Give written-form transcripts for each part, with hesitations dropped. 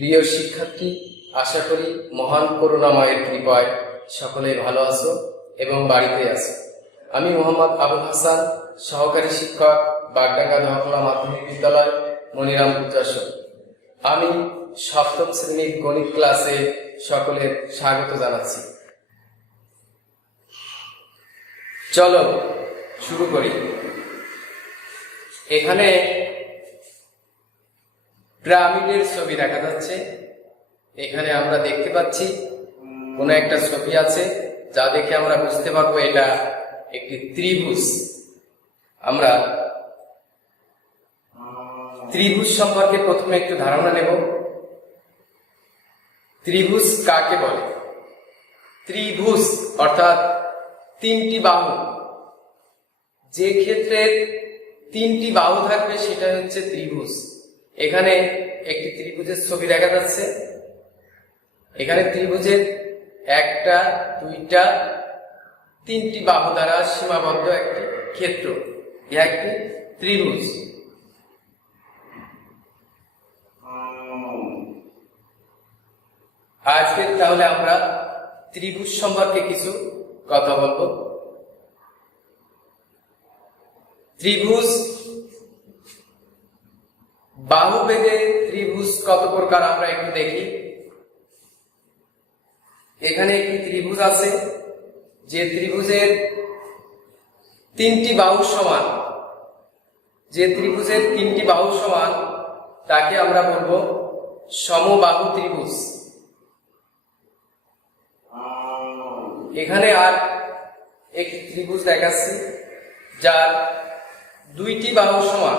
প্রিয় শিক্ষার্থী, আশা করি মহান করুণাময়ের কৃপায় সকলে ভালো আছো এবং বাড়িতে আছো। আমি মোহাম্মদ আবুল হাসান, সহকারী শিক্ষক, বাগডাঙ্গা ধকলা মাধ্যমিক বিদ্যালয়, মনিরামপুর যশোর। আমি সপ্তম শ্রেণীর গণিত ক্লাসে সকলের স্বাগত জানাচ্ছি। চলো শুরু করি। এখানে পিরামিডের ছবি দেখা যাচ্ছে। এখানে আমরা দেখতে পাচ্ছি কোনো একটা ছবি আছে, যা দেখে আমরা বুঝতে পারবো এটা একটি ত্রিভুজ। আমরা ত্রিভুজ সম্পর্কে প্রথমে একটু ধারণা নেব। ত্রিভুজ কাকে বলে? ত্রিভুজ অর্থাৎ তিনটি বাহু, যে ক্ষেত্রে তিনটি বাহু থাকবে সেটা হচ্ছে ত্রিভুজ। এখানে একটি ত্রিভুজের ছবি দেখা যাচ্ছে। এখানে ত্রিভুজের একটা, দুইটা, তিনটি বাহু দ্বারা সীমাবদ্ধ একটি ক্ষেত্র, ইহা একটি ত্রিভুজ। আজকে তাহলে আমরা ত্রিভুজ সম্পর্কে কিছু কথা বলবো। ত্রিভুজ, বাহুভেদে ত্রিভুজ কত প্রকার আমরা একটু দেখি। এখানে একটি ত্রিভুজ আছে, যে ত্রিভুজের তিনটি বাহু সমান। যে ত্রিভুজের তিনটি বাহু সমান তাকে আমরা বলবো সমবাহু ত্রিভুজ। এখানে আর একটি ত্রিভুজ দেখাচ্ছি, যার দুইটি বাহু সমান।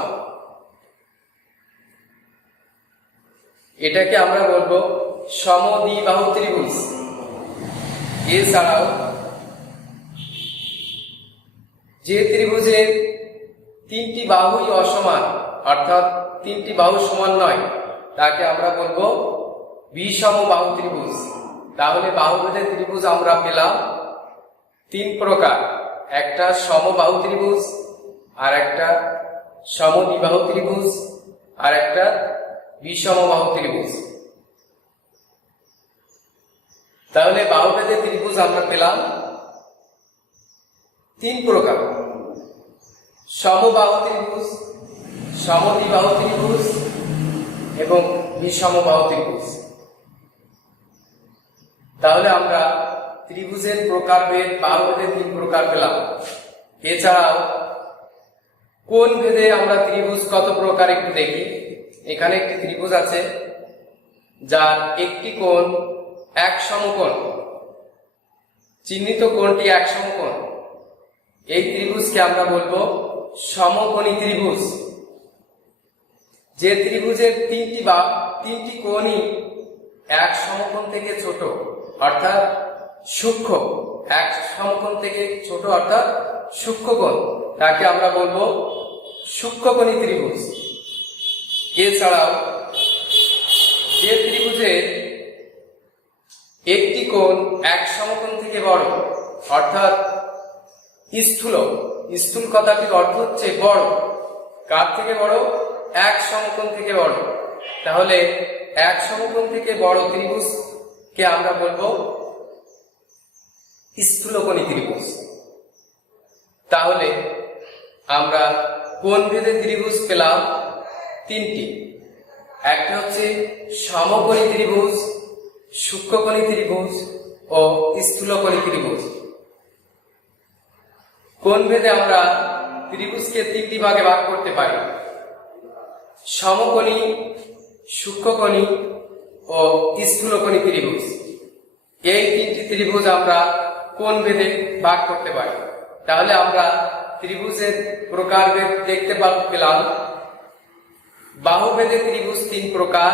এটাকে আমরা বলবো সমদ্বিবাহু ত্রিভুজ। এছাড়াও যে ত্রিভুজের তিনটি বাহুই অসমান, অর্থাৎ তিনটি বাহু সমান নয়, তাকে আমরা বলবো বিষমবাহু ত্রিভুজ। তাহলে বাহুভেদে ত্রিভুজ আমরা পেলাম তিন প্রকার, একটা সমবাহু ত্রিভুজ, আর একটা সমদ্বিবাহু ত্রিভুজ, আর একটা বিষমবাহু ত্রিভুজ। তাহলে বাহুভেদে ত্রিভুজ আমরা পেলাম তিন প্রকার: সমবাহু ত্রিভুজ, সমদ্বিবাহু ত্রিভুজ এবং বিষমবাহু ত্রিভুজ। তাহলে আমরা ত্রিভুজের প্রকারভেদ, বাহুভেদে তিন প্রকার পেলাম। এছাড়াও কোণ ভেদে আমরা ত্রিভুজ কত প্রকার একটু দেখি। এখানে একটি ত্রিভুজ আছে, যার একটি কোণ এক সমকোণ, চিহ্নিত কোণটি এক সমকোণ। এই ত্রিভুজকে আমরা বলবো সমকোণী ত্রিভুজ। যে ত্রিভুজের তিনটি কোণই এক সমকোণ থেকে ছোট, অর্থাৎ সূক্ষ্ম, এক সমকোণ থেকে ছোট অর্থাৎ সূক্ষ্ম কোণ, তাকে আমরা বলবো সূক্ষ্মকোণী ত্রিভুজ। এছাড়াও যে ত্রিভুজের একটি কোণ এক সমকোণ থেকে বড়, অর্থাৎ স্থূল, স্থূল কথাটির অর্থ হচ্ছে বড়। কার থেকে বড়? এক সমকোণ থেকে বড়। তাহলে এক সমকোণ থেকে বড় ত্রিভুজকে আমরা বলবো স্থূলকোণী ত্রিভুজ। তাহলে আমরা কোণ ভেদে ত্রিভুজ পেলাম তিনটি। একটা হচ্ছে সমকোণী ত্রিভুজ, সূক্ষ্মকোণী ত্রিভুজ ও স্থূলকোণী ত্রিভুজ। কোণ ভেদে আমরা ত্রিভুজকে তিনটি ভাগে ভাগ করতে পারি: সমকোণী, সূক্ষ্মকোণী ও স্থূলকোণী ত্রিভুজ। এই তিনটি ত্রিভুজ আমরা কোণ ভেদে ভাগ করতে পারি। তাহলে আমরা ত্রিভুজের প্রকারভেদ দেখতে পেলাম। বাহুভেদে ত্রিভুজ তিন প্রকার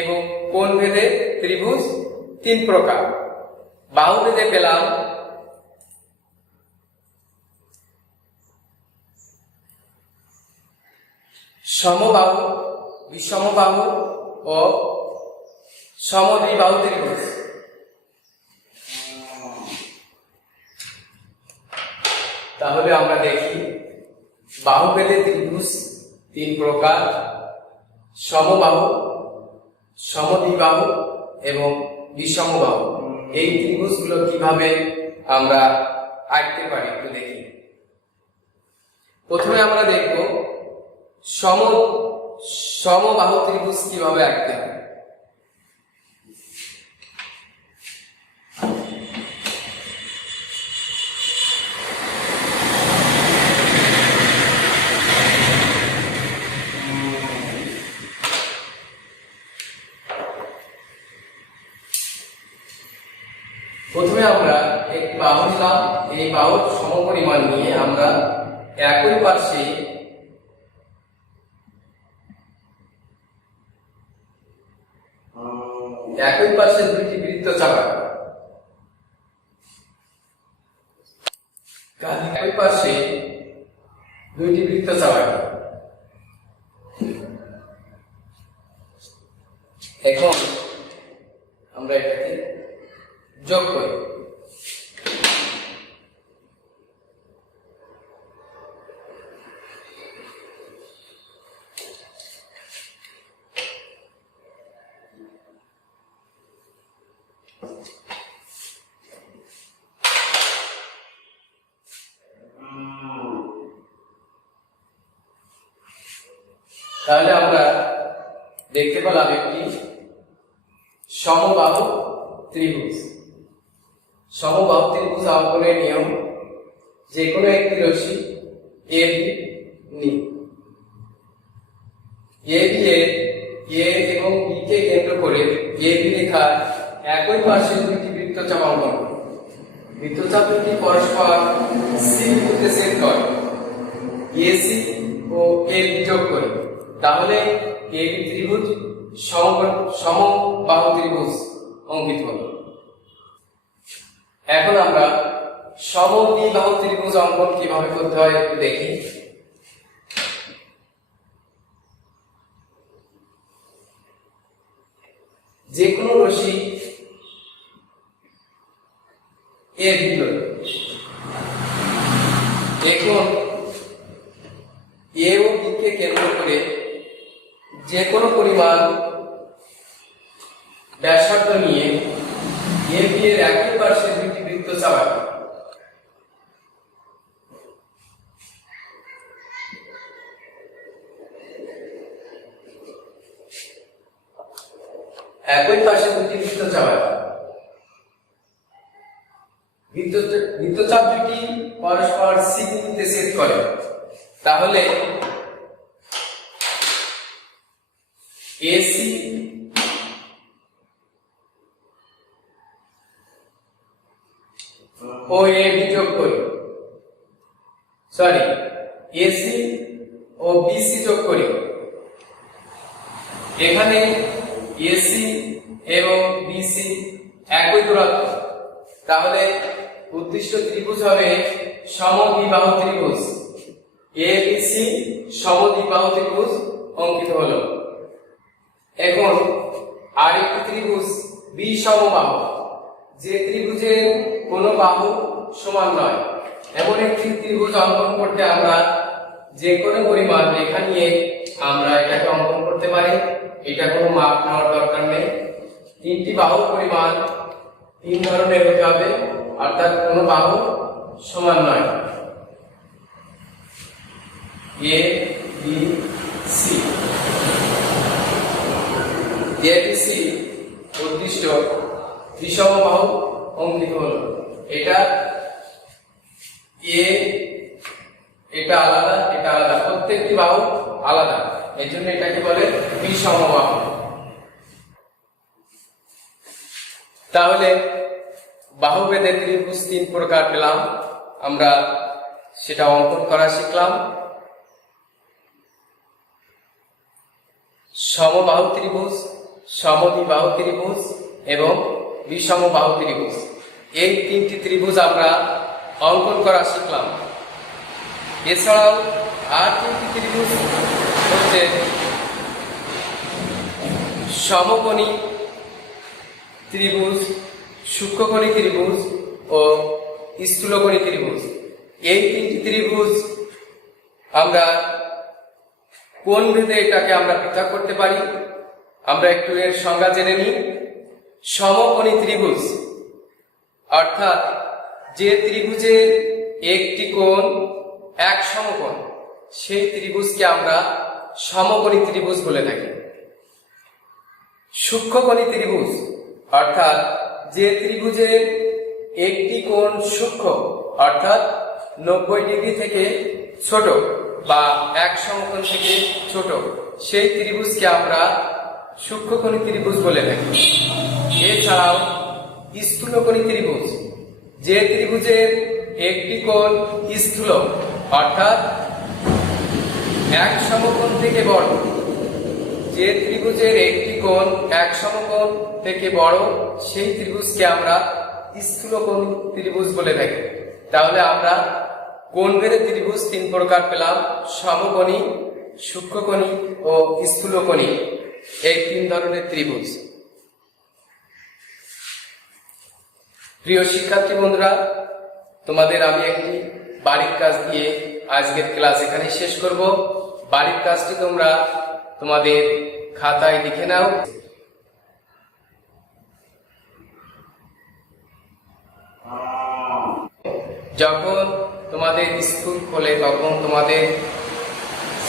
এবং কোণ ভেদে ত্রিভুজ তিন প্রকার। বাহুভেদে পেলাম সমবাহু, বিষমবাহু ও সমদ্বিবাহু ত্রিভুজ। তাহলে আমরা দেখি বাহুভেদে ত্রিভুজ তিন প্রকার: সমবাহু, সমদ্বিবাহু এবং বিষমবাহু এই ত্রিভুজগুলো কিভাবে আমরা আঁকতে পারি একটু দেখি। প্রথমে আমরা দেখব সমবাহু ত্রিভুজ কিভাবে আঁকতে হয়। প্রথমে আমরা একটি বাহু নিলাম, এই বাহুর সমপরিমাণ নিয়ে আমরা একই পাশে দুইটি বৃত্ত চাপাই। একই পাশে দুইটি বৃত্ত চাপাই। এখন আমরা এটাকে যোগ করি। তাহলে আমরা দেখতে পেলাম একটি সমবাহু ত্রিভুজ। সমবাহু ত্রিভুজ অঙ্কনের নিয়ম, যে কোনো একটি রশ্মি AB নিই। AB এর A এবং B কে কেন্দ্র করে AB রেখার একই পাশে দুটি বৃত্তচাপ অঙ্কন করি। বৃত্তচাপ দুটি পরস্পর C বিন্দুতে ছেদ করে। AC ও AB যোগ করি, তাহলে AB ত্রিভুজ সমবাহু ত্রিভুজ অঙ্কিত হলো। এখন আমরা সমদ্বিবাহু ত্রিভুজ অঙ্কন কিভাবে করতে হয় একটু দেখি। যে কোনো রশ্মি AB দেখুন A ও B কে কেন্দ্র করে যে কোনো পরিমাণ ব্যাসার্ধ নিয়ে AB এর একই পাশে দুটি বৃত্ত চাপাই। একই পাশে দুটি বৃত্ত চাপাই। বৃত্তচাপ দুটি পরস্পর C বিন্দুতে ছেদ করে, তাহলে AC ও AB যোগ করি, AC ও BC যোগ করি। এখানে AC এবং BC একই দূরত্ব, তাহলে উদ্দিষ্ট ত্রিভুজ হবে সমদ্বিবাহু ত্রিভুজ। ABC সমদ্বিবাহু ত্রিভুজ অঙ্কিত হলো। এখন আরেকটি ত্রিভুজ বিষমবাহু, যে ত্রিভুজের কোনো বাহু সমান নয়, এমন একটি ত্রিভুজ অঙ্কন করতে আমরা যে কোনো পরিমাণ রেখা নিয়ে আমরা এটাকে অঙ্কন করতে পারি। এটা কোনো মাপ নেওয়ার দরকার নেই। তিনটি বাহুর পরিমাণ তিন ধরনের হতে হবে, অর্থাৎ কোনো বাহু সমান নয়। ABC উদ্দিষ্ট বিষমবাহু অঙ্কিত হলো। এটা এটা আলাদা, এটা আলাদা, প্রত্যেকটি বাহু আলাদা, এর জন্য এটাকে বলে বিষমবাহু। তাহলে বাহুভেদে ত্রিভুজ তিন প্রকার পেলাম, আমরা সেটা অঙ্কন করা শিখলাম। সমবাহু ত্রিভুজ, সমদ্বিবাহু ত্রিভুজ এবং বিষমবাহু ত্রিভুজ, এই তিনটি ত্রিভুজ আমরা অঙ্কন করা শিখলাম। এছাড়াও আর তিনটি ত্রিভুজ হচ্ছে সমকোণী ত্রিভুজ, সূক্ষ্মকোণী ত্রিভুজ ও স্থূলকোণী ত্রিভুজ। এই তিনটি ত্রিভুজ আমরা কোণ ভেদে এটাকে আমরা পৃথক করতে পারি। আমরা একটু এর সংজ্ঞা জেনে নিই। সমকোণী ত্রিভুজ অর্থাৎ যে ত্রিভুজের একটি কোণ এক সমকোণ, সেই ত্রিভুজকে আমরা সমকোণী ত্রিভুজ বলে থাকি। সূক্ষ্মকোণী ত্রিভুজ অর্থাৎ যে ত্রিভুজের একটি কোণ সূক্ষ্ম অর্থাৎ 90 ডিগ্রি থেকে ছোট বা এক সমকোণ থেকে ছোট, সেই ত্রিভুজকে আমরা সূক্ষ্মকোণী ত্রিভুজ বলে থাকি। এছাড়াও স্থূলকোণী ত্রিভুজ, যে ত্রিভুজের একটি কোণ স্থূল অর্থাৎ এক সমকোণ থেকে বড়, যে ত্রিভুজের একটি কোণ এক সমকোণ থেকে বড়, সেই ত্রিভুজকে আমরা স্থূলকোণী ত্রিভুজ বলে থাকি। তাহলে আমরা কোণভেদে ত্রিভুজ 3 প্রকার পেলাম: সমকোণী, সূক্ষ্মকোণী ও স্থূলকোণী, এই 3 ধরনের ত্রিভুজ। প্রিয় শিক্ষার্থী বন্ধুরা, তোমাদের আমি একটি বাড়ির কাজ দিয়ে আজকের ক্লাস এখানে শেষ করব। বাড়ির কাজটি তোমরা তোমাদের খাতায় লিখে নাও। যখন তোমাদের স্কুল খোলে তখন তোমাদের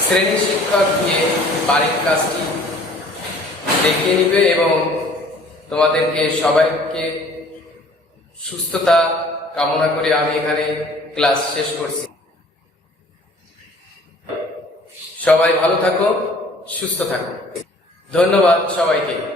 শ্রেণী শিক্ষক দিয়ে বাড়ির কাজটি দেখিয়ে নিবে এবং তোমাদেরকে সবাইকে সুস্থতা কামনা করে আমি এখানে ক্লাস শেষ করছি। সবাই ভালো থাকো, সুস্থ থাকো। ধন্যবাদ সবাইকে।